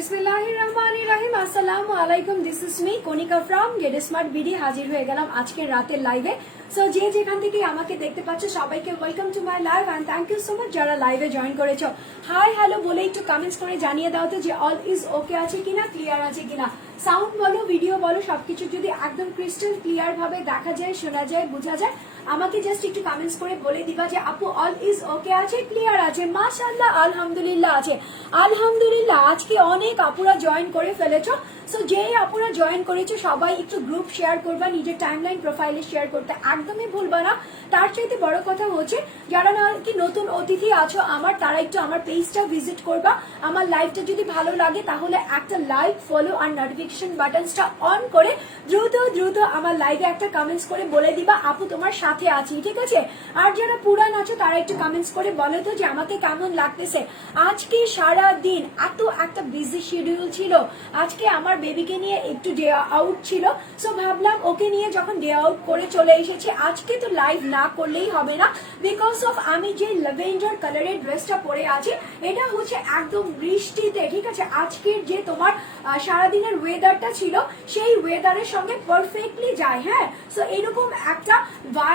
বিসমিল্লাহির রহমানির রহিম। আসসালামু আলাইকুম this is me Konika from get smart BD হাজির হয়ে গেলাম রাতের লাইভে সো যে যেখান আমাকে দেখতে পাচ্ছ, সবাইকে welcome to my live and thank you so much যারা লাইভে জয়েন করেছ। হাই হ্যালো বলে একটু কমেন্টস করে জানিয়ে দাও তো যে অল ইজ ওকে আছে কিনা ক্লিয়ার আছে কিনা। সাউন্ড বলো ভিডিও বলো, সবকিছু যদি একদম ক্রিস্টাল ক্লিয়ার ভাবে দেখা যায়, শোনা যায়, বোঝা যায় আমাকে জাস্ট একটু কমেন্টস করে বলে দিবা যে, আপু অল ইজ ওকে আছে? ক্লিয়ার আছে? মাশাআল্লাহ, আলহামদুলিল্লাহ আছে। আলহামদুলিল্লাহ, আজকে অনেক আপুরা জয়েন করে ফেলেছো। সো যেই আপুরা জয়েন করেছ, সবাই একটু গ্রুপ শেয়ার করবা, নিজের টাইমলাইন প্রোফাইলে শেয়ার করতে। একদমই ভুলবা না। তার চাইতে বড় কথা হচ্ছে, যারা না কি নতুন অতিথি আছো আমার, তারা একটু আমার পেজটা ভিজিট করবা। আমার লাইভটা যদি ভালো লাগে, তাহলে একটা লাইক ফলো আর নোটিফিকেশন বাটনসটা অন করে দ্রুত দ্রুত আমার লাইভে একটা কমেন্টস করে বলে দিবা, আপু, তোমার সাথে আছি ঠিক আছে? আর যারা পুরান আছো, তারা একটু কমেন্টস করে বলো তো যে আমাকে কেমন লাগতেছে। আজকে সারা দিন এত একটা বিজি শিডিউল ছিল। আজকে আমার বেবিকে নিয়ে একটু ডে আউট ছিল। সো ভাবলাম ওকে নিয়ে যখন ডে আউট করে চলে এসেছি, আজকে তো লাইভ না করলেই হবে না। বিকজ অফ আমি যে ল্যাভেন্ডার কালারের ড্রেসটা পরে আছি, এটা হচ্ছে একদম বৃষ্টিতে, ঠিক আছে? আজকের যে তোমার সারাদিনের ওয়েদারটা ছিল, সেই ওয়েদারের সঙ্গে পারফেক্টলি যায় হ্যাঁ? সো এরকম একটা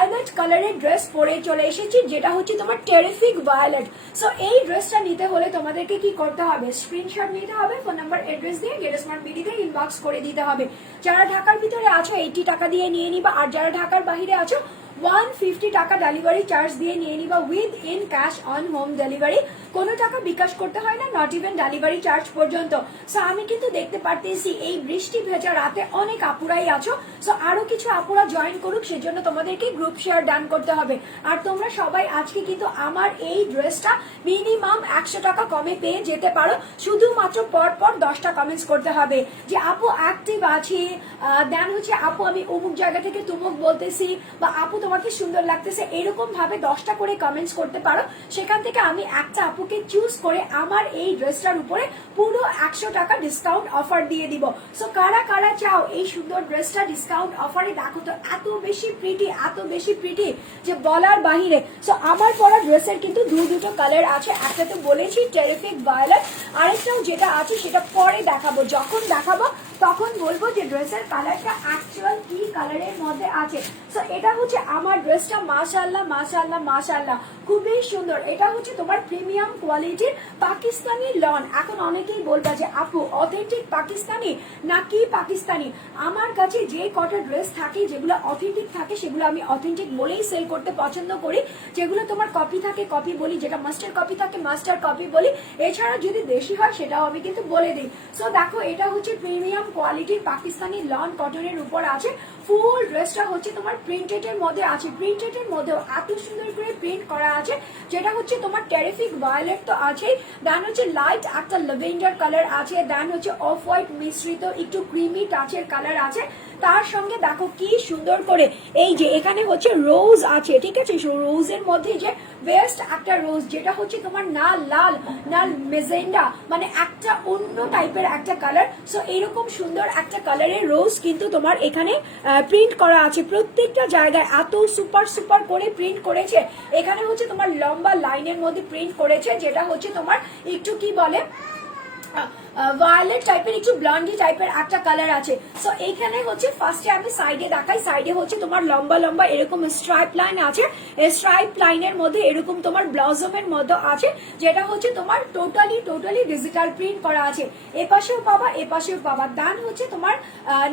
ভায়োলেট কালারের ড্রেস পরে চলে এসেছি, যেটা হচ্ছে তোমার টেরিফিক ভায়োলেট সো এই ড্রেসটা নিতে হলে তোমাদেরকে কি করতে হবে? স্ক্রিনশট নিতে হবে ফোন নাম্বার অ্যাড্রেস দিয়ে গেট স্মার্ট মিডিতে ইনবক্স করে দিতে হবে। যারা ঢাকার ভিতরে আছো এইটি টাকা দিয়ে নিয়ে নিবা। আর যারা ঢাকার বাহিরে আছো ওয়ান ফিফটি টাকা ডেলিভারি চার্জ দিয়ে নিয়ে নিবা with in cash on home delivery কোনো টাকা বিকাশ করতে হয় না নট ইভেন ডেলিভারি চার্জ পর্যন্ত। সো আমি কিন্তু দেখতে পারতেছি এই বৃষ্টি ভেজা রাতে অনেক আপুরাই আছো। সো আরও কিছু আপুরা জয়েন করুক, সেজন্য তোমাদেরকে গ্রুপ শেয়ার ডান করতে হবে। আর তোমরা সবাই আজকে কিন্তু আমার এই ড্রেসটা মিনিমাম একশো টাকা কমে পেয়ে যেতে পারো। শুধুমাত্র পর পর দশটা কমেন্টস করতে হবে। যে আপু অ্যাক্টিভ আছি দেন হচ্ছে আপু আমি অমুক জায়গা থেকে তুমুক বলতেছি, বা আপু তোমাকে সুন্দর লাগতেছে, এরকম ভাবে দশটা করে কমেন্টস করতে পারো। সেখান থেকে আমি একটা আপুকে চুজ করে আমার এই ড্রেসটার উপরে পুরো একশো টাকা ডিসকাউন্ট অফার দিয়ে দিব। সো কারা কারা চাও এই সুন্দর ড্রেসটা ডিসকাউন্ট অফারে দেখো তো, এত বেশি প্রিটি এত বেশি প্রিটি যে বলার বাহিরে। সো আমার পরা ড্রেসের কিন্তু দু দুটো কালার আছে। একটা তো বলেছি টেরিফিক ভায়োলেট আরেকটাও যেটা আছে সেটা পরে দেখাবো। যখন দেখাবো, তখন বলব যে ড্রেসের কালারটা অ্যাকচুয়াল কি কালারের মধ্যে আছে। সো এটা হচ্ছে আমার ড্রেসটা মাশাল্লাহ মাশাল্লাহ মাশাল্লাহ খুবই সুন্দর। এটা হচ্ছে তোমার প্রিমিয়াম কোয়ালিটির পাকিস্তানি লন। এখন অনেকেই বলবা যে, আপু অথেন্টিক পাকিস্তানি নাকি পাকিস্তানি? আমার কাছে যে কটা ড্রেস থাকে, যেগুলো অথেন্টিক থাকে, সেগুলো আমি অথেন্টিক বলেই সেল করতে পছন্দ করি। যেগুলো তোমার কপি থাকে কপি বলি, যেটা মাস্টার কপি থাকে মাস্টার কপি বলি। এছাড়া যদি দেশি হয়, সেটাও আমি কিন্তু বলে দিই। সো দেখো, এটা হচ্ছে প্রিমিয়াম কোয়ালিটির পাকিস্তানি লন কটনের উপর আছে। ফুল ড্রেসটা হচ্ছে তোমার প্রিন্টেড এর মধ্যে আছে। প্রিন্টেড এর মধ্যেও এত সুন্দর করে প্রিন্ট করা আছে, যেটা হচ্ছে তোমার টেরিফিক ভায়োলেট তো আছে দেন হচ্ছে লাইট একটা ল্যাভেন্ডার কালার আছে। দেন হচ্ছে অফ হোয়াইট মিশ্রিত, একটু ক্রিমি টাচের কালার আছে। তার সঙ্গে দেখো কি সুন্দর করে, এই যে এখানে হচ্ছে রোজ আছে, ঠিক আছে? রোজের মধ্যে যে বেস্ট একটা রোজ যেটা হচ্ছে তোমার না লাল, না মেজেন্ডা মানে একটা অন্য টাইপের একটা কালার সো এরকম সুন্দর একটা কালারের রোজ কিন্তু তোমার এখানে প্রিন্ট করা আছে। প্রত্যেকটা জায়গায় এত সুপার সুপার করে প্রিন্ট করেছে। এখানে হচ্ছে তোমার লম্বা লাইনের মধ্যে প্রিন্ট করেছে, যেটা হচ্ছে তোমার একটু কি বলে ভায়োলেট টাইপের একটু ব্লন্ডি টাইপের একটা কালার আছে। সো এইখানে হচ্ছে ফার্স্টে আমি সাইডে দেখাই। সাইডে হচ্ছে তোমার লম্বা লম্বা এরকম স্ট্রাইপ লাইন আছে। স্ট্রাইপ লাইনের মধ্যে এরকম তোমার ব্লাউজমের মধ্যে আছে, যেটা হচ্ছে তোমার টোটালি টোটালি ডিজিটাল প্রিন্ট করা আছে। এপাশেও পাবা এপাশেও পাবা। দান হচ্ছে তোমার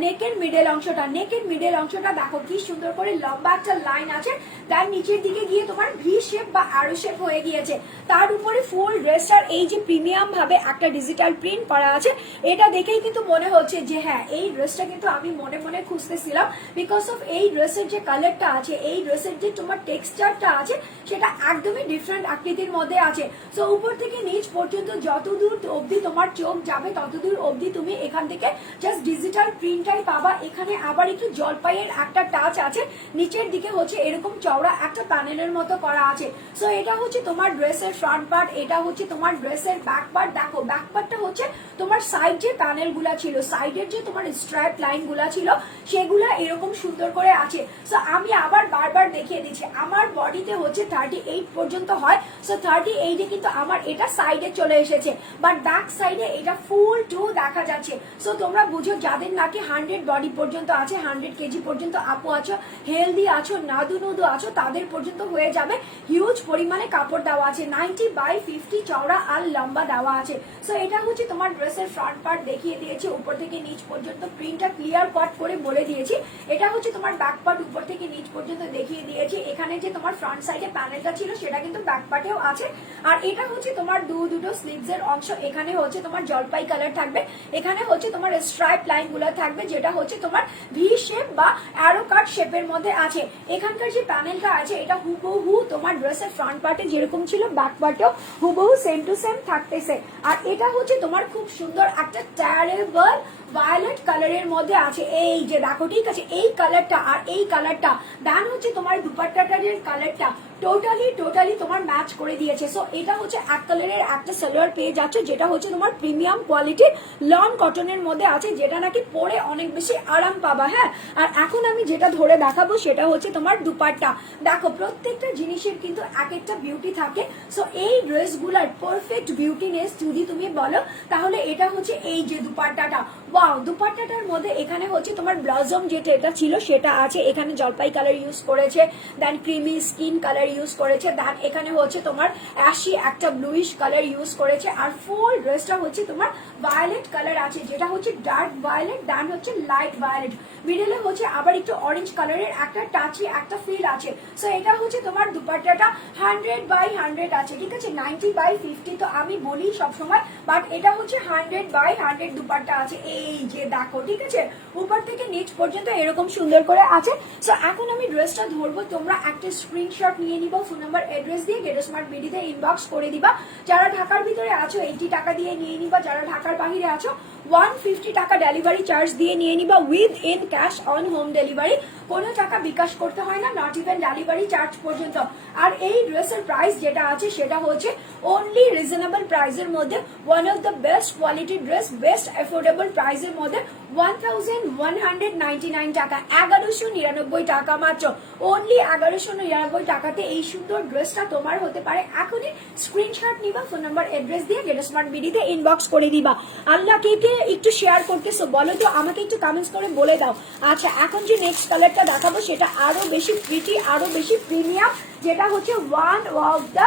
নেকের মিডল অংশটা। নেকের মিডল অংশটা দেখো কি সুন্দর করে লম্বা একটা লাইন আছে। তার নিচের দিকে গিয়ে তোমার ভি শেপ বা আরও শেপ হয়ে গিয়েছে। তার উপরে ফুল ড্রেসটার এই যে প্রিমিয়াম ভাবে একটা ডিজিটাল প্রিন্ট করা আছে। এটা দেখেই কিন্তু মনে হচ্ছে যে হ্যাঁ এই ড্রেসটা কিন্তু আমি মনে মনে খুঁজতেছিলাম বিকজ অফ এই ড্রেসের যে কালারটা আছে, এই ড্রেসের যে তোমার টেক্সচারটা আছে, সেটা একদমই ডিফারেন্ট আকৃতির মধ্যে আছে। সো উপর থেকে নিচ পর্যন্ত যতদূর অবধি তোমার চোখ যাবে, ততদূর অবধি তুমি এখান থেকে জাস্ট ডিজিটাল প্রিন্টটাই পাবা। এখানে আবার একটু জলপাইয়ের একটা টাচ আছে। নিচের দিকে হচ্ছে এরকম চওড়া একটা প্যানেলের মতো করা আছে। সো এটা হচ্ছে তোমার ড্রেসের ফ্রন্ট পার্ট এটা হচ্ছে তোমার ড্রেসের ব্যাক পার্ট দেখো ব্যাক পার্টটা হচ্ছে তোমার সাইড যে প্যানেলগুলা ছিল সাইডের যে তোমার স্ট্র্যাপ লাইনগুলা ছিল, সেগুলা এরকম সুন্দর করে আছে। সো আমি আবার বারবার দেখিয়ে দিচ্ছি, আমার বডিতে হচ্ছে থার্টি এইট পর্যন্ত হয়। সো থার্টি এইটে কিন্তু আমার এটা সাইডে চলে এসেছে। বাট ব্যাক সাইডে এটা ফুল টু দেখা যাচ্ছে। সো তোমরা বুঝো, যাদের নাকি হান্ড্রেড বডি পর্যন্ত আছে হান্ড্রেড কেজি পর্যন্ত আপু আছো হেলদি আছো, নাদু নুদু আছো, তাদের পর্যন্ত হয়ে যাবে হিউজ পরিমাণে কাপড় দেওয়া আছে। নাইনটি বাই ফিফটি চওড়া আর লম্বা দেওয়া আছে। সো এটা হচ্ছে তোমার ড্রেসের ফ্রন্ট পার্ট দেখিয়ে দিয়েছি, উপর থেকে নিচ পর্যন্ত প্রিন্টটা ক্লিয়ার কাট করে বলে দিয়েছি। এটা হচ্ছে তোমার ব্যাক পার্ট উপর থেকে নিচ পর্যন্ত দেখিয়ে দিয়েছি। এখানে যে তোমার ফ্রন্ট সাইডে প্যানেলটা ছিল, সেটা কিন্তু ব্যাক পার্টেও আছে। আর এটা হচ্ছে তোমার দু, দুটো স্লিভস এর অংশ। এখানে হচ্ছে তোমার জলপাই কালার থাকবে। এখানে হচ্ছে তোমার স্ট্রাইপ লাইনগুলো থাকবে, যেটা হচ্ছে তোমার ভি শেপ বা অ্যারো কাট শেপের মধ্যে আছে। এখানকার যে প্যানেলটা আছে, এটা হুবহু তোমার ড্রেসের ফ্রন্ট পার্টে যেরকম ছিল ব্যাক পার্টেও হুবহু সেম টু সেম থাকতেছে। আর এটা হচ্ছে তোমার খুব সুন্দর একটা ট্যারেবল ভায়োলেট কালারের মধ্যে আছে, এই যে দেখো, ঠিক আছে, এই কালারটা আর এই কালারটা দেন হচ্ছে তোমার দুপাট্টাটার কালারটা টোটালি টোটালি তোমার ম্যাচ করে দিয়েছে। সো এটা হচ্ছে এক কালারের একটা সালোয়ার পেয়ে যাচ্ছে, যেটা হচ্ছে তোমার প্রিমিয়াম কোয়ালিটির লন কটনের মধ্যে আছে, যেটা নাকি পরে অনেক বেশি আরাম পাবা হ্যাঁ? আর এখন আমি যেটা ধরে দেখাবো, সেটা হচ্ছে তোমার দুপাট্টা। দেখো, প্রত্যেকটা জিনিসের কিন্তু এক একটা বিউটি থাকে। সো এই ড্রেসগুলার পারফেক্ট বিউটিনেস যদি তুমি বলো, তাহলে এটা হচ্ছে এই যে দুপাট্টাটা। ওয়াও দুপাট্টাটার মধ্যে এখানে হচ্ছে তোমার ব্লাজম যেটা এটা ছিল, সেটা আছে। এখানে জলপাই কালার ইউজ করেছে then creamy skin colour use করেছে দেন এখানে হচ্ছে তোমার অ্যাশি একটা ব্লুইশ কালার ইউজ করেছে, আর ফুল ড্রেসটা হচ্ছে তোমার ভায়োলেট কালার আছে, যেটা হচ্ছে ডার্ক ভায়োলেট দেন হচ্ছে লাইট ভায়োলেট মিডলে হচ্ছে আবার একটু অরেঞ্জ কালারের একটা টাচি একটা ফিল আছে। সো এটা হচ্ছে তোমার দুপাট্টাটা হান্ড্রেড বাই হান্ড্রেড আছে, ঠিক আছে? নাইনটি বাই ফিফটি তো আমি বলি সবসময় বাট এটা হচ্ছে হান্ড্রেড বাই হান্ড্রেড দুপাট্টা আছে। এই যে দেখো, ঠিক আছে? উপর থেকে নিচ পর্যন্ত এরকম সুন্দর করে আছে। সো এখন আমি ড্রেসটা ধরবো, তোমরা একটা স্ক্রিনশট নিয়ে নিবা ফোন নাম্বার অ্যাড্রেস দিয়ে গেটো স্মার্ট বিডিতে ইনবক্স করে দিবা। যারা ঢাকার ভিতরে আছো এইটি টাকা দিয়ে নিয়ে নিবা। যারা ঢাকার বাহিরে আছো ওয়ান ফিফটি টাকা ডেলিভারি চার্জ দিয়ে নিয়ে নিবা with in cash on home delivery কোনো টাকা বিকাশ করতে হয় না নট ইভেন ডেলিভারি চার্জ পর্যন্ত। আর এই ড্রেসের প্রাইস যেটা আছে, সেটা হচ্ছে অনলি রিজনেবল প্রাইসের মধ্যে। One of the best quality dress best affordable প্রাইসের মধ্যে one thousand one hundred ninety nine টাকা, এগারোশো নিরানব্বই টাকা মাত্র। অনলি এগারোশো নিরানব্বই টাকাতে এই সুন্দর ড্রেসটা তোমার হতে পারে। এখনই স্ক্রিনশট নিবা ফোন নাম্বার অ্যাড্রেস দিয়ে গেটো স্মার্ট ইনবক্স করে দিবা। আল্লাহ কে কে একটু শেয়ার করতেছো বলো তো, আমাকে একটু কমেন্টস করে বলে দাও। আচ্ছা এখন যে নেক্সট কালারটা দেখাবো, সেটা আরও বেশি প্রিটি আরও বেশি প্রিমিয়াম যেটা হচ্ছে ওয়ান অফ দ্য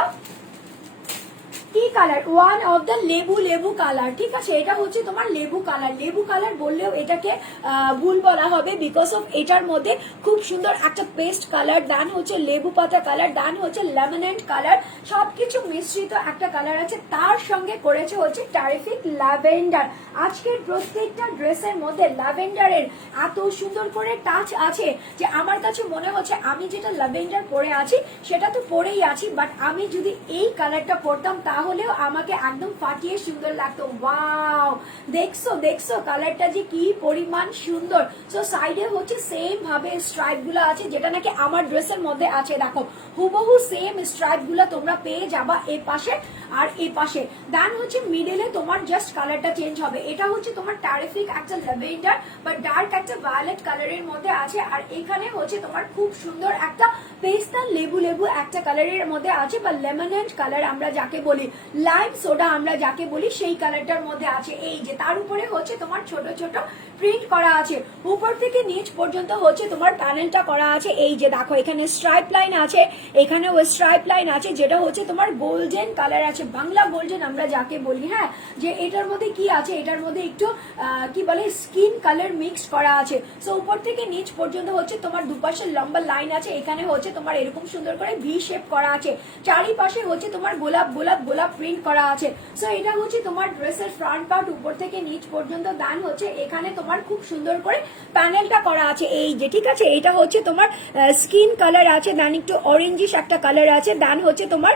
কি কালার ওয়ান অফ দ্য লেবু লেবু কালার ঠিক আছে? এটা হচ্ছে তোমার লেবু কালার লেবু কালার বললেও এটাকে ভুল বলা হবে বিকজ অফ এটার মধ্যে খুব সুন্দর একটা পেস্ট কালার দান হচ্ছে লেবু পাতা কালার দান হচ্ছে লেমনেন্ট কালার সবকিছু মিশ্রিত একটা কালার আছে। তার সঙ্গে করেছে হচ্ছে টারিফিক ল্যাভেন্ডার আজকের প্রত্যেকটা ড্রেসের মধ্যে ল্যাভেন্ডারের এত সুন্দর করে টাচ আছে যে আমার কাছে মনে হচ্ছে আমি যেটা ল্যাভেন্ডার পরে আছি, সেটা তো পরেই আছি বাট আমি যদি এই কালারটা পরতাম তাহলেও আমাকে একদম ফাটিয়ে সুন্দর লাগতো। ওয়াও! দেখছ দেখছ, কালারটা যে কি পরিমাণ সুন্দর। সো সাইডে হচ্ছে সেম ভাবে স্ট্রাইপগুলো আছে, যেটা নাকি আমার ড্রেসের মধ্যে আছে। দেখো, হুবহু সেম স্ট্রাইপগুলো তোমরা পেয়ে যাবা এর পাশে। আর এ পাশে দেন হচ্ছে মিডলে তোমার জাস্ট কালারটা চেঞ্জ হবে। এটা হচ্ছে তোমার টারিফিক একটা ল্যাভেন্ডার বা ডার্ক একটা ভায়োলেট কালারের মধ্যে আছে, আর এখানে হচ্ছে তোমার খুব সুন্দর একটা পেস্তা লেবু লেবু একটা কালারের মধ্যে আছে, বা লেমনেন্ট কালার আমরা যাকে বলি লাইম সোডা আমরা যাকে বলি, সেই কালারটার মধ্যে আছে। এই যে, তার উপরে হচ্ছে তোমার ছোট ছোট প্রিন্ট করা আছে। উপর থেকে নিচ পর্যন্ত হচ্ছে তোমার প্যানেলটা করা আছে। এই যে দেখো, এখানে স্ট্রাইপ লাইন আছে এখানে ওই স্ট্রাইপ লাইন আছে, যেটা হচ্ছে তোমার গোল্ডেন কালার আছে। বাংলা গোল্ডেন আমরা যাকে বলি হ্যাঁ? যে এটার মধ্যে কি আছে? এটার মধ্যে একটু কি বলে স্কিন কালার মিক্স করা আছে। সো উপর থেকে নিচ পর্যন্ত হচ্ছে তোমার দুপাশে লম্বা লাইন আছে। এখানে হচ্ছে তোমার এরকম সুন্দর করে ভি শেপ করা আছে। চারিপাশে হচ্ছে তোমার গোলাপ গোলাপ গোলাপ প্রিন্ট করা আছে। সো এটা হচ্ছে তোমার ড্রেসের ফ্রন্ট পার্ট উপর থেকে নিচ পর্যন্ত দান হচ্ছে এখানে তোমার খুব সুন্দর করে প্যানেলটা করা আছে। এই যে, ঠিক আছে? এটা হচ্ছে তোমার স্কিন কালার আছে দেন একটু অরেঞ্জিশ একটা কালার আছে দেন হচ্ছে তোমার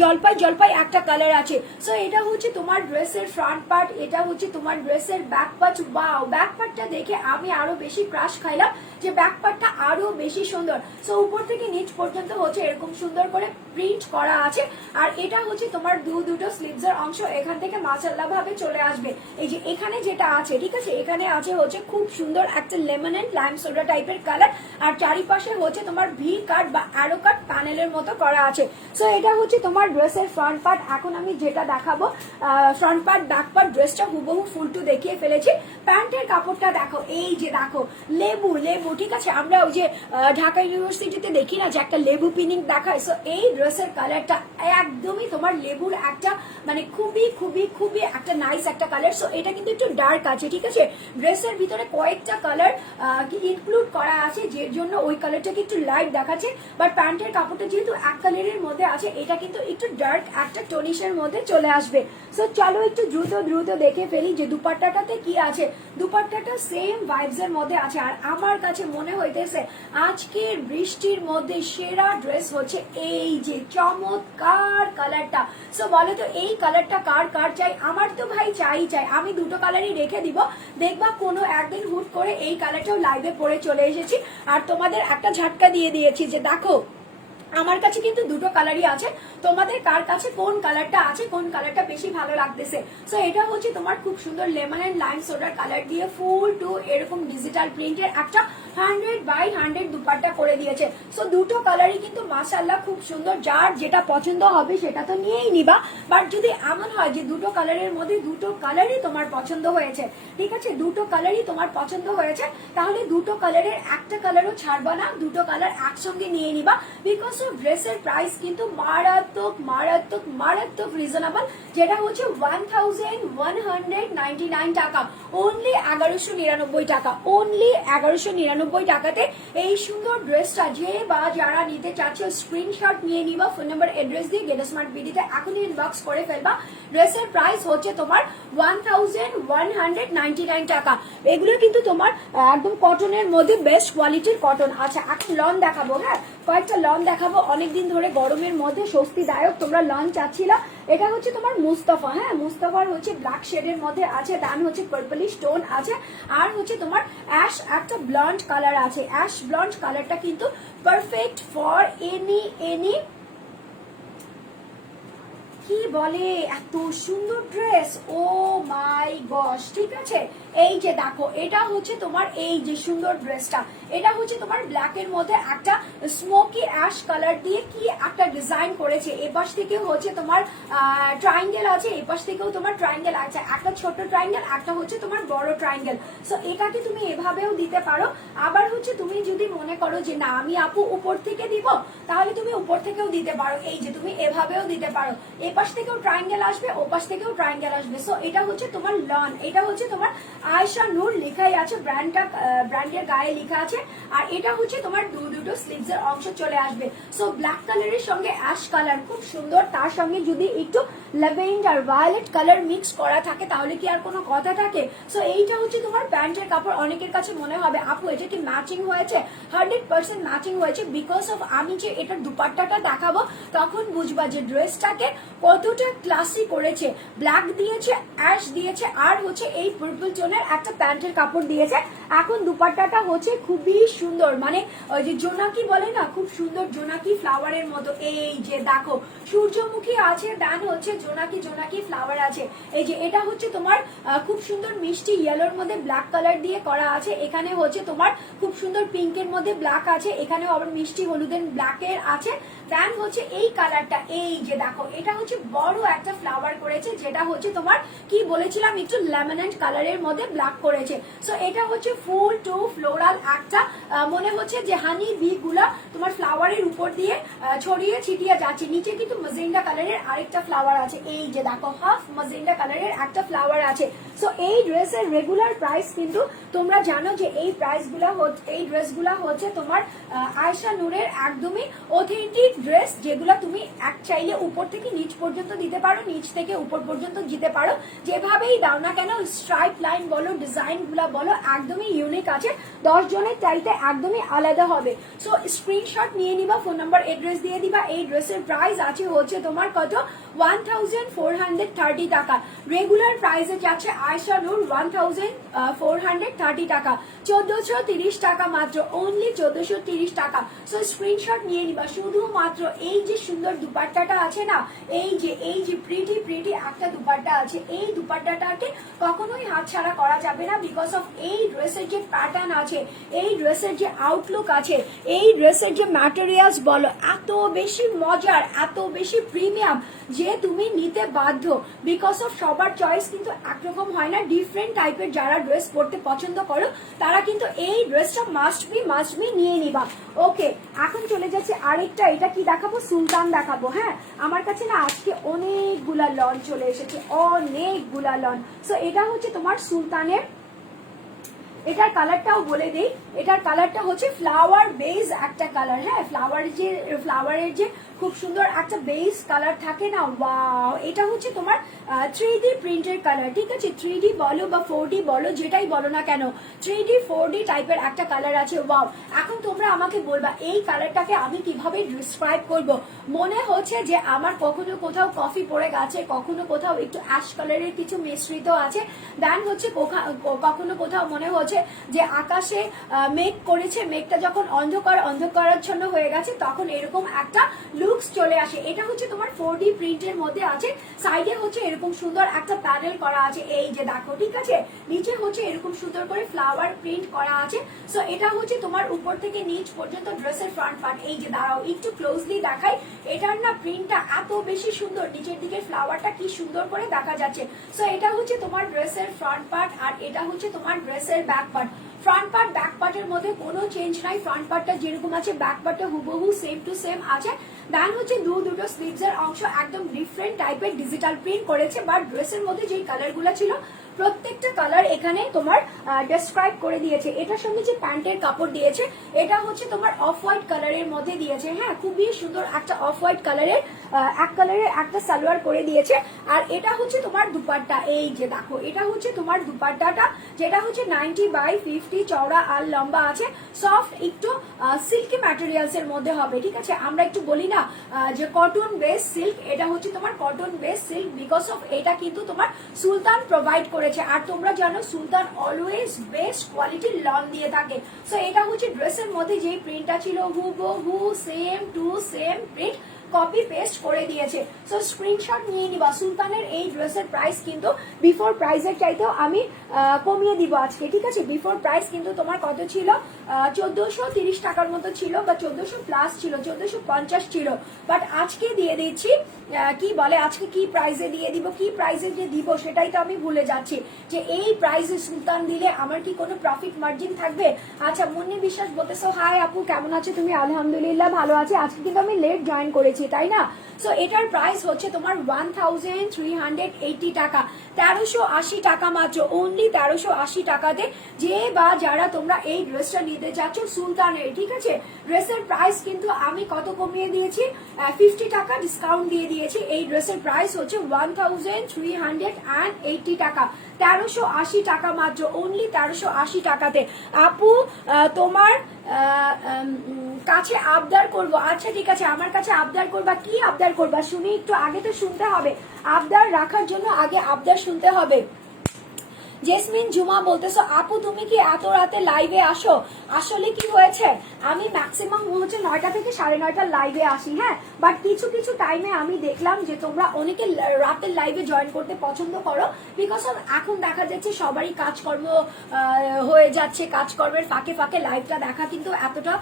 জলপাই জলপাই একটা কালার আছে। সো এটা হচ্ছে তোমার ড্রেসের ফ্রন্ট পার্ট এটা হচ্ছে তোমার ড্রেসের ব্যাক পার্ট বাও ব্যাক পার্টটা দেখে আমি আরও বেশি ক্রাশ খাইলাম যে ব্যাক পার্টটা আরও বেশি সুন্দর। সো উপর থেকে নিচ পর্যন্ত হচ্ছে এরকম সুন্দর করে প্রিন্ট করা আছে। আর এটা হচ্ছে তোমার তোমার দু, দুটো স্লিভস এর অংশ এখান থেকে মাসাল্লা ভাবে চলে আসবে। এই যে, এখানে যেটা আছে, ঠিক আছে? এখানে আছে হচ্ছে খুব সুন্দর একটা লেমন এন্ড লাইম সোডা টাইপের কালার। আর চারিপাশে হচ্ছে তোমার ভি কাট বা অ্যারো কাট প্যানেলের মতো করা আছে। সো এটা হচ্ছে তোমার ড্রেসের ফ্রন্ট পার্ট এখন আমি যেটা দেখাবো ফ্রন্ট পার্ট ব্যাক পার্ট ড্রেসটা হুবহু ফুল টু দেখিয়ে ফেলেছি। প্যান্টের কাপড়টা দেখো, এই যে দেখো, লেবু লেবু, ঠিক আছে? আমরা ওই যে ঢাকা ইউনিভার্সিটিতে দেখি না যে একটা লেবু পিনিং দেখায়। সো এই ড্রেসের কালারটা একদমই তোমার লেবুর একটা মানে খুবই খুবই খুবই একটা নাইস একটা কালার। সো এটা কিন্তু একটু ডার্ক আছে, ঠিক আছে? ড্রেসের ভিতরে কয়েকটা কালার ইনক্লুড করা আছে, যে জন্য ওই কালারটাকে একটু লাইট দেখাচ্ছে। বাট প্যান্টের কাপড়টা যেহেতু এক কালারের মধ্যে আছে, এটা কিন্তু একটু ডার্ক একটা টনিশের মধ্যে চলে আসবে। সো চলো একটু দ্রুত দ্রুত দেখে ফেলি যে দুপাট্টাটাতে কি আছে। দুপাট্টাটা সেম ভাইবস এর মধ্যে আছে। আর আমার কাছে মনে হইতেছে আজকের বৃষ্টির মধ্যে সেরা ড্রেস হচ্ছে এই যে চমৎকার কালারটা সো বলো তো, এই কালারটা কার কার চাই? আমার তো ভাই চাই চাই। আমি দুটো কালারই রেখে দিব। দেখবা কোনো একদিন হুট করে এই কালারটাও লাইভে পরে চলে এসেছি। আর তোমাদের একটা ঝাটকা দিয়ে দিয়েছি যে দেখো আমার কাছে কিন্তু দুটো কালারই আছে। তোমাদের কার কাছে কোন কালারটা আছে, কোন কালারটা বেশি ভালো লাগতেছে? সো এটা হচ্ছে তোমার খুব সুন্দর লেমন এন্ড লাইম সোডার কালার দিয়ে ফুল টু এরকম ডিজিটাল প্রিন্টের একটা হান্ড্রেড বাই হান্ড্রেড দুপাট্টা করে দিয়েছে। সো দুটো কালারই কিন্তু মাসাল্লাহ খুব সুন্দর। যার যেটা পছন্দ হবে সেটা তো নিয়েই নিবা। বাট যদি এমন হয় যে দুটো কালারের মধ্যে দুটো কালারই তোমার পছন্দ হয়েছে, ঠিক আছে? দুটো কালারই তোমার পছন্দ হয়েছে, তাহলে দুটো কালারের একটা কালারও ছাড়বা না। দুটো কালার একসঙ্গে নিয়ে নিবা। বিকজ অফ ড্রেসের প্রাইস কিন্তু মারাত্মক মারাত্মক মারাত্মক রিজনেবল যেটা হচ্ছে ওয়ান টাকা। অনলি এগারোশো নিরানব্বই টাকা। অনলি এগারোশো নিরানব্বই টাকাতে এই সুন্দর ড্রেসটা যে বা যারা নিতে চাচ্ছে স্ক্রিনশট নিয়ে নিবা ফোন নাম্বার অ্যাড্রেস দিয়ে গেট স্মার্ট বিডিতে এখনই ইনবক্স করে ফেলবা। ড্রেসের প্রাইস হচ্ছে তোমার ওয়ান টাকা। এগুলো কিন্তু তোমার একদম কটনের মধ্যে বেস্ট কোয়ালিটির কটন আচ্ছা এখন লন দেখাবো হ্যাঁ? কয়েকটা লন দেখাবো। অনেকদিন ধরে গরমের মধ্যে স্বস্তিদায়ক তোমরা লন চাচ্ছিলা এটা হচ্ছে তোমার মুস্তাফা হ্যাঁ? মুস্তাফার হচ্ছে ব্ল্যাক শেডের মধ্যে আছে দেন হচ্ছে পার্পলি স্টোন আছে, আর হচ্ছে তোমার অ্যাশ একটা ব্লন্ড কালার আছে। অ্যাশ ব্লন্ড কালারটা কিন্তু পারফেক্ট ফর এনি এনি কি বলে? এত সুন্দর ড্রেস ও মাই গস ঠিক আছে? এই যে দেখো, এটা হচ্ছে তোমার এই যে সুন্দর ড্রেসটা এটা হচ্ছে তোমার ব্ল্যাক এর মধ্যে একটা স্মোকি অ্যাশ কালার দিয়ে কি একটা ডিজাইন করেছে। এপাশ থেকে হচ্ছে তোমার ট্রাইঙ্গেল আছে এপাশ থেকেও তোমার ট্রাইঙ্গেল আছে। একটা ছোট ট্রাইঙ্গেল একটা হচ্ছে তোমার বড় ট্রাইঙ্গেল সো এটাকে তুমি এভাবেও দিতে পারো। আবার হচ্ছে তুমি যদি মনে করো যে না, আমি আপু উপর থেকে দিব, তাহলে তুমি উপর থেকেও দিতে পারো। এই যে তুমি এভাবেও দিতে পারো। এপাশ থেকেও ট্রাইঙ্গেল আসবে ওপাশ থেকেও ট্রাইঙ্গেল আসবে। সো এটা হচ্ছে তোমার লন এটা হচ্ছে তোমার আয়শা নূর লেখাই আছে, ব্র্যান্ডটা ব্র্যান্ডের গায়ে লেখা আছে, আর এটা হচ্ছে তোমার দু, দুটো স্লিভস এর অংশ চলে আসবে। সো ব্ল্যাক কালারের সঙ্গে অ্যাশ কালার খুব সুন্দর। তার সঙ্গে যদি একটু ল্যাভেন্ডার ভায়োলেট কালার মিক্স করা থাকে, তাহলে কি আর কোনো কথা থাকে? সো এইটা হচ্ছে তোমার প্যান্টের কাপড়। অনেকের কাছে মনে হবে, আপু, এটা কি ম্যাচিং হয়েছে? হান্ড্রেড পার্সেন্ট ম্যাচিং হয়েছে বিকজ অফ আমি যে এটার দুপাট্টাটা দেখাবো, তখন বুঝবা যে ড্রেসটাকে কতটা ক্লাসি করেছে। ব্ল্যাক দিয়েছে অ্যাশ দিয়েছে, আর হচ্ছে এই পার্পল টোনের একটা প্যান্টের কাপড় দিয়েছে। এখন দুপাট্টাটা হচ্ছে খুবই সুন্দর। মানে ওই যে জোনাকি বলে না, খুব সুন্দর জোনাকি ফ্লাওয়ারের মতো। এই যে দেখো, সূর্যমুখী আছে দেন হচ্ছে জোনাকি জোনাকি ফ্লাওয়ার আছে। এই যে এটা হচ্ছে তোমার খুব সুন্দর মিষ্টি ইয়েলোর মধ্যে ব্ল্যাক কালার দিয়ে করা আছে। এখানে হচ্ছে তোমার খুব সুন্দর পিঙ্কের মধ্যে ব্ল্যাক আছে। এখানেও আবার মিষ্টি হলুদের ব্ল্যাকের আছে। দেন হচ্ছে এই কালারটা এই যে দেখো, এটা হচ্ছে বড় একটা ফ্লাওয়ার করেছে, যেটা হচ্ছে তোমার কি বলেছিলাম, একটু লেমনেন্ট কালারের মধ্যে ব্ল্যাক করেছে। সো এটা হচ্ছে ফুল টু ফ্লোরাল একটা মনে হচ্ছে যে হানি বি গুলা তোমার ফ্লাওয়ারের উপর দিয়ে ছড়িয়ে ছিটিয়ে যাচ্ছে। নিচে কিন্তু মাজেন্ডা কালারের আরেকটা ফ্লাওয়ার আছে। এই যে দেখো হাফ মাজেন্ডা কালারের একটা ফ্লাওয়ার আছে। সো এই ড্রেসের রেগুলার প্রাইস কিন্তু তোমরা জানো যে এই প্রাইসগুলা এই ড্রেসগুলা হচ্ছে তোমার আয়শা নূরের একদমই অথেন্টিক ড্রেস যেগুলো তুমি এক চাইলে উপর থেকে নিচ পর্যন্ত দিতে পারো, নিচ থেকে উপর পর্যন্ত দিতে পারো। যেভাবেই দাও না কেন স্ট্রাইপ লাইন বলো ডিজাইনগুলা বলো, একদমই ইউনিক আছে। দশ জনের চাইতে একদমই আলাদা হবে। সো স্ক্রিনশট নিয়ে নিবা ফোন নাম্বার এড্রেস দিয়ে দিবা। এই ড্রেসের প্রাইস আছে হচ্ছে তোমার কত? One thousand four hundred thirty টাকা। রেগুলার প্রাইসে যাচ্ছে আয়সা নূর one thousand four hundred thirty টাকা। চোদ্দশো তিরিশ টাকা মাত্র অনলি চোদ্দশো তিরিশ টাকা। সো স্ক্রিনশট নিয়ে নিবা। শুধুমাত্র এই যে সুন্দর দুপাট্টাটা আছে না, এই যে এই যে প্রিটি প্রিটি একটা দুপাট্টা আছে, এই দুপাট্টাটাকে কখনোই হাতছাড়া করা যাবে না বিকজ অফ এই ড্রেসের যে প্যাটার্ন আছে, এই ড্রেসের যে আউটলুক আছে, এই ড্রেসের যে ম্যাটেরিয়ালস বলো, এত বেশি মজার, এত বেশি প্রিমিয়াম যে তুমি নিতে বাধ্য বিকজ অফ সবার চয়েস কিন্তু একরকম হয় না ডিফারেন্ট টাইপের যারা ড্রেস পরতে পছন্দ করো, তারা কিন্তু এই ড্রেসটা মাস্ট বি মাস্ট বি নিয়ে নিবা। ওকে এখন চলে যাচ্ছে আরেকটা, এটা কি দেখাবো? সুলতান দেখাবো হ্যাঁ? আমার কাছে না আজকে অনেকগুলা লন চলে এসেছে, অনেকগুলা লন সো এটা হচ্ছে তোমার সুলতানের এটার কালারটাও বলে দিই। এটার কালারটা হচ্ছে ফ্লাওয়ার বেজ একটা কালার হ্যাঁ? ফ্লাওয়ার যে ফ্লাওয়ারের যে খুব সুন্দর একটা বেস কালার থাকে না ওয়াও এটা হচ্ছে তোমার থ্রি ডি প্রিন্টের কালার ঠিক আছে? থ্রি ডি বলো বা ফোর ডি বলো, যেটাই বলো না কেন থ্রি ডি ফোর ডি টাইপের একটা কালার আছে ওয়াও এখন তোমরা আমাকে বলবা, এই কালারটাকে আমি কীভাবে ডিসক্রাইব করব? মনে হচ্ছে যে আমার কখনো কোথাও কফি পড়ে গেছে, কখনো কোথাও একটু অ্যাশ কালারের কিছু মিশ্রিত আছে। দেন হচ্ছে কখনো কোথাও মনে হচ্ছে যে আকাশে মেঘ করেছে, মেঘটা যখন অন্ধকার, অন্ধকারাচ্ছন্ন হয়ে গেছে, তখন এরকম একটা লুকস চলে আসে। এটা হচ্ছে তোমার ফোর ডি প্রিন্টের মধ্যে আছে। সাইডে হচ্ছে এরকম সুন্দর একটা প্যানেল করা আছে। এই যে দেখো, ঠিক আছে? নিচে হচ্ছে এরকম সুন্দর করে ফ্লাওয়ার প্রিন্ট করা আছে। সো এটা হচ্ছে তোমার উপর থেকে নিচ পর্যন্ত ড্রেসের ফ্রন্ট পার্ট এই যে দাঁড়াও, একটু ক্লোজলি দেখাই। এটার না প্রিন্টটা এত বেশি সুন্দর, নিচের দিকে ফ্লাওয়ারটা কি সুন্দর করে দেখা যাচ্ছে। সো এটা হচ্ছে তোমার ড্রেসের ফ্রন্ট পার্ট আর এটা হচ্ছে তোমার ড্রেসের back part front part back পার্টের মধ্যে কোনো চেঞ্জ নাই। ফ্রন্ট পার্টটা যেরকম আছে ব্যাক পার্টটা হুবহু সেম টু সেম আছে। দেন হচ্ছে দু, দুটো স্লিভস এর অংশ একদম ডিফারেন্ট টাইপের ডিজিটাল প্রিন্ট করেছে বাট ড্রেসের মধ্যে যেই কালারগুলো ছিল প্রত্যেকটা কালার এখানে তোমার ডেসক্রাইব করে দিয়েছে। এটার সঙ্গে যে প্যান্টের কাপড় দিয়েছে, এটা হচ্ছে তোমার অফ হোয়াইট কালারের মধ্যে দিয়েছে। হ্যাঁ খুবই সুন্দর একটা অফ হোয়াইট কালারের এক কালারের একটা সালোয়ার করে দিয়েছে। আর এটা হচ্ছে তোমার দুপাট্টা। এই যে দেখো, এটা হচ্ছে তোমার দুপাট্টাটা, যেটা হচ্ছে নাইনটি বাই ফিফটি চওড়া আর লম্বা আছে। সফট একটু সিল্কি ম্যাটেরিয়ালস এর মধ্যে হবে, ঠিক আছে? আমরা একটু বলি না যে কটন বেস সিল্ক এটা হচ্ছে তোমার cotton base silk because of এটা কিন্তু তোমার সুলতান প্রোভাইড করেছে। আর তোমরা জানো, সুলতান অলওয়েজ বেস্ট কোয়ালিটির লন দিয়ে থাকে। সো এটা হচ্ছে ড্রেসের মধ্যে যেই প্রিন্টটা ছিল হু হু same to same print copy paste করে দিয়েছে। সো স্ক্রিনশট নিয়ে নিবা। সুলতানের এই ড্রেসের প্রাইস কিন্তু বিফোর প্রাইসের চাইতেও আমি কমিয়ে দিব আজকে, ঠিক আছে? বিফোর প্রাইস কিন্তু তোমার কত ছিল? চোদ্দোশো তিরিশ টাকার মতো ছিল বা চোদ্দোশো প্লাস ছিল, চোদ্দোশো পঞ্চাশ ছিল। বাট আজকে দিয়ে দিচ্ছি কি বলে, আজকে কি প্রাইজে দিয়ে দিব, কি প্রাইজে যে দিব সেটাই তো আমি ভুলে যাচ্ছি। যে এই প্রাইজে সুলতান দিলে আমার কি কোনো প্রফিট মার্জিন থাকবে? আচ্ছা মুন্নি বিশ্বাস বলতেছো হাই আপু, কেমন আছে তুমি? আলহামদুলিল্লাহ, ভালো আছে। আজকে কিন্তু আমি লেট জয়েন করেছি, তাই না? সো এটার প্রাইস হচ্ছে তোমার one thousand three hundred eighty টাকা। তেরোশো আশি টাকা মাত্র অনলি তেরোশো আশি টাকাতে যে বা যারা তোমরা এই ড্রেসটা নিতে চাচ্ছ, সুলতানের, ঠিক আছে? ড্রেসের প্রাইস কিন্তু আমি কত কমিয়ে দিয়েছি? ফিফটি টাকা ডিসকাউন্ট দিয়ে দিয়েছি। এই ড্রেসের প্রাইস হচ্ছে one thousand three hundred and eighty টাকা। তেরোশো আশি টাকা মাত্র অনলি তেরোশো আশি টাকাতে। আপু তোমার কাছে আবদার করব। আচ্ছা ঠিক আছে, আমার কাছে আবদার করবা? কি আবদার করবা? শুনি, একটু আগে তো শুনতে হবে। আবদার রাখার জন্য আগে আবদার শুনতে হবে। জেসমিন, জুমা বলতেছো, আপু, তুমি কি এত রাতে লাইভে আসো? আসলে কি হয়েছে? আমি ম্যাক্সিমাম হচ্ছে নয়টা থেকে সাড়ে নয়টা লাইভে আসি হ্যাঁ? বাট কিছু কিছু টাইমে আমি দেখলাম যে তোমরা অনেকে রাতের লাইভে জয়েন করতে পছন্দ করো বিকজ এখন দেখা যাচ্ছে সবারই কাজকর্ম হয়ে যাচ্ছে, কাজকর্মের ফাঁকে ফাঁকে লাইভটা দেখা কিন্তু এতটা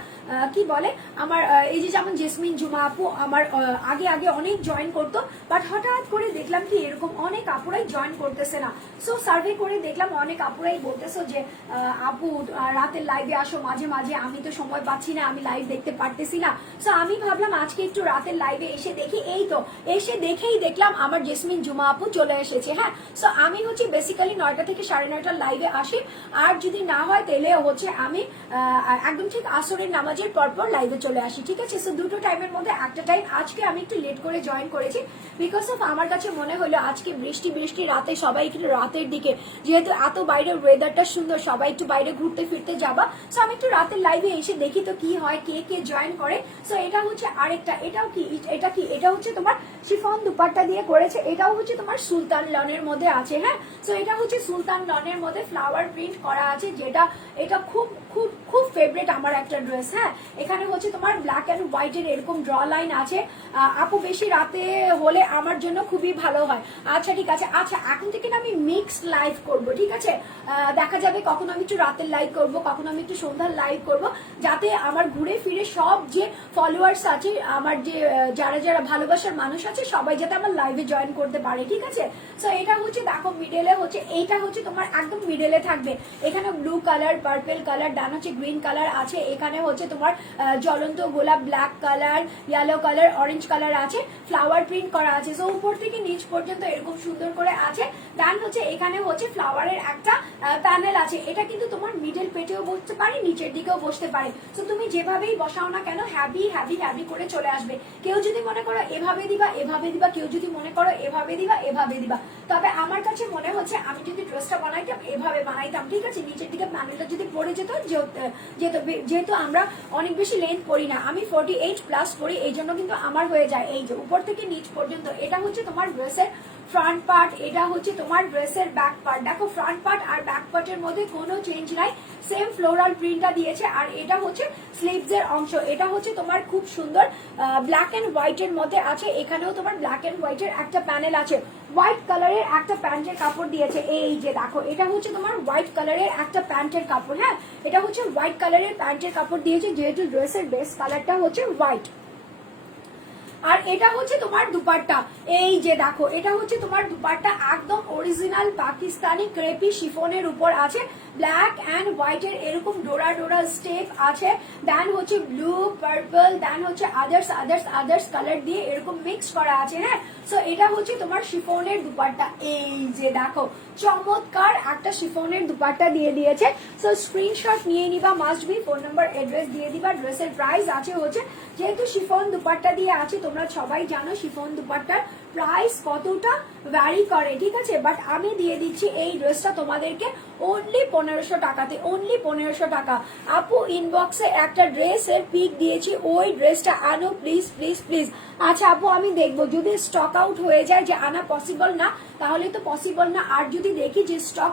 কি বলে? আমার এই যে যেমন জেসমিন, জুমা আপু আমার আগে আগে অনেক জয়েন করতো বাট হঠাৎ করে দেখলাম কি এরকম অনেক আপুরাই জয়েন করতেছে না। সো সার্ভে করে দেখলাম অনেক আপুরাই বলতেছো যে আপু রাতের লাইভে আসো, মাঝে মাঝে। আমি তো সময় পাচ্ছি না, আমি লাইভ দেখতে পারতেছি না। সো আমি ভাবলাম আজকে একটু রাতের লাইভে এসে দেখি। এই তো, এসে দেখেই দেখলাম আমার জেসমিন জুমা আপু চলে এসেছে হ্যাঁ। সো আমি হচ্ছে বেসিক্যালি নয়টা থেকে সাড়ে নয়টার লাইভে আসি। আর যদি না হয়, তাহলে হচ্ছে আমি একদম ঠিক আসরের নামাজের পরপর লাইভে চলে আসি, ঠিক আছে? সো দুটো টাইমের মধ্যে একটা টাইম আজকে আমি একটু লেট করে জয়েন করেছি। বিকজ অফ আমার কাছে মনে হলো, আজকে বৃষ্টি বৃষ্টি, রাতে সবাই একটু রাতের দিকে, যেহেতু যেহেতু এত বাইরে ওয়েদারটা সুন্দর, সবাই একটু বাইরে ঘুরতে ফিরতে যাবা। সো আমি একটু রাতের লাইভে এসে দেখি তো কি হয়, কে কে জয়েন করে। সো এটা হচ্ছে আরেকটা, এটাও কি, এটা কি, এটা হচ্ছে তোমার শিফন দুপাট্টা দিয়ে করেছে, এটাও হচ্ছে তোমার সুলতান লনের মধ্যে আছে হ্যাঁ? সো এটা হচ্ছে সুলতান লনের মধ্যে ফ্লাওয়ার প্রিন্ট করা আছে, যেটা, এটা খুব খুব খুব ফেভারিট আমার একটা ড্রেস হ্যাঁ? এখানে হচ্ছে তোমার ব্ল্যাক অ্যান্ড হোয়াইটের এরকম ড্র লাইন আছে। আপু বেশি রাতে হলে আমার জন্য খুবই ভালো হয়। আচ্ছা ঠিক আছে। আচ্ছা এখন থেকে না আমি মিক্সড লাইভ করব, ঠিক আছে? দেখা যাবে কখন আমি একটু রাতের লাইভ করব, কখন আমি একটু সন্ধ্যার লাইভ করব, যাতে আমার ঘুরে ফিরে সব যে ফলোয়ার্স আছে, আমার যে যারা যারা ভালোবাসার মানুষ আছে, সবাই যাতে আমার লাইভে জয়েন করতে পারে, ঠিক আছে? সো এটা হচ্ছে, দেখো মিডলে হচ্ছে, এইটা হচ্ছে তোমার একদম মিডলে থাকবে। এখানে ব্লু কালার পার্পেল কালার ডান হচ্ছে গ্রিন কালার আছে, এখানে হচ্ছে তোমার জ্বলন্ত গোলাপ black colour yellow colour orange colour আছে ফ্লাওয়ার প্রিন্ট করা আছে। সো উপর থেকে নিচ পর্যন্ত এরকম সুন্দর করে আছে। দেন হচ্ছে এখানে হচ্ছে ফ্লাওয়ারের একটা প্যানেল আছে। এটা কিন্তু তোমার মিডল পেটেও বসতে পারে, নিচের দিকেও বসতে পারে। তো তুমি যেভাবেই বসাও না কেন হ্যাভি হ্যাভি হ্যাভি করে চলে আসবে। কেউ যদি মনে করো এভাবে দিবা এভাবে দিবা, কেউ যদি মনে করো এভাবে দিবা এভাবে দিবা। তবে আমার কাছে মনে হচ্ছে আমি যদি ড্রেসটা বানাইতাম, এভাবে বানাইতাম, ঠিক আছে? নিচের দিকে প্যানেলটা যদি পড়ে যেত যেহেতু যেহেতু আমরা অনেক বেশি লেন্থ করি না, আমি ফোর্টি এইট প্লাস করি এই জন্য কিন্তু আমার হয়ে যায়। এই যে উপর থেকে নিচ পর্যন্ত, এটা হচ্ছে তোমার ড্রেসের ফ্রন্ট পার্ট এটা হচ্ছে তোমার ড্রেসের ব্যাক পার্ট দেখো ফ্রন্ট পার্ট আর ব্যাক পার্টের মধ্যে কোনো চেঞ্জ নাই। সেম ফ্লোরাল প্রিন্টটা দিয়েছে আর এটা হচ্ছে স্লিভস এর অংশ। এটা হচ্ছে তোমার খুব সুন্দর ব্ল্যাক এন্ড হোয়াইট এর মধ্যে আছে। এখানেও তোমার ব্ল্যাক এন্ড হোয়াইট এর একটা প্যানেল আছে। হোয়াইট কালারের একটা প্যান্টের কাপড় দিয়েছে। এই যে দেখো, এটা হচ্ছে তোমার হোয়াইট কালারের একটা প্যান্টের কাপড় হ্যাঁ? এটা হচ্ছে হোয়াইট কালারের প্যান্টের কাপড় দিয়েছে। যেহেতু ড্রেসের বেস কালারটা হচ্ছে হোয়াইট আর এটা হচ্ছে তোমার দুপাট্টা। এই যে দেখো, এটা হচ্ছে তোমার দুপাট্টা একদম অরিজিনাল পাকিস্তানি ক্রেপি শিফনের উপর আছে। ব্ল্যাক অ্যান্ড হোয়াইটের এরকম ডোরা ডোরা স্টেপ আছে। দেন হচ্ছে ব্লু পার্পল দেন হচ্ছে আদার্স আদার্স আদার্স কালার দিয়ে এরকম মিক্স করা আছে হ্যাঁ? সো এটা হচ্ছে তোমার শিফনের দুপাট্টা। এই যে দেখো, চমৎকার একটা শিফনের দুপাট্টা দিয়ে দিয়েছে। সো স্ক্রিনশট নিয়ে নিবা must be phone number address দিয়ে দিবা ড্রেসের প্রাইস আছে হচ্ছে, যেহেতু শিফন দুপাট্টা দিয়ে আছে তোমরা সবাই জানো শিফন দুপাট্টার প্রাইস কতটা ভ্যারি করে, ঠিক আছে? বাট আমি দিয়ে দিচ্ছি এই ড্রেসটা তোমাদেরকে অনলি পনেরোশো টাকাতে অনলি পনেরোশো টাকা। আপু ইনবক্সে একটা ড্রেসের পিক দিয়েছি, ওই ড্রেসটা আনো প্লিজ প্লিজ প্লিজ আচ্ছা আপু, আমি দেখব। যদি স্টক আউট হয়ে যায় যে আনা পসিবল না, তাহলে তো পসিবল না। আর যদি দেখি যে স্টক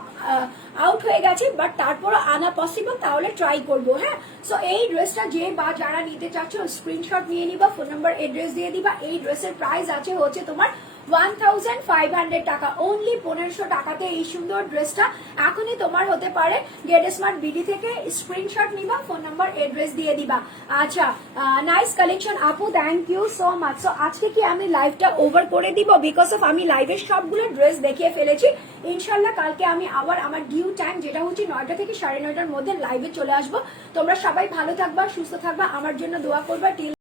আউট হয়ে গেছে বাট তারপরও আনা পসিবল তাহলে ট্রাই করব হ্যাঁ? সো এই ড্রেসটা যে বা যারা নিতে চাচ্ছ স্ক্রিনশট নিয়ে নিবা ফোন নাম্বার এড্রেস দিয়ে দিবা। এই ড্রেসের প্রাইস আছে, হচ্ছে তোমার ওয়ান থাউজেন্ড ফাইভ হান্ড্রেড টাকা। অনলি পনেরোশো টাকাতে এই সুন্দর ড্রেসটা এখনই তোমার হতে পারে। গেট স্মার্ট বিডি থেকে স্ক্রিনশট নিবা ফোন নাম্বার এড্রেস দিয়ে দিবা। আচ্ছা নাইস কালেকশন আপু thank you so much so আজকে কি আমি লাইভটা ওভার করে দিব? বিকজ অফ আমি লাইভের সবগুলো ড্রেস দেখিয়ে ফেলেছি। ইনশাল্লাহ কালকে আমি আবার আমার ডিউ টাইম যেটা হচ্ছে নয়টা থেকে সাড়ে নয়টার মধ্যে লাইভে চলে আসব। তোমরা সবাই ভালো থাকবা, সুস্থ থাকবা। আমার জন্য দোয়া করবা। টিল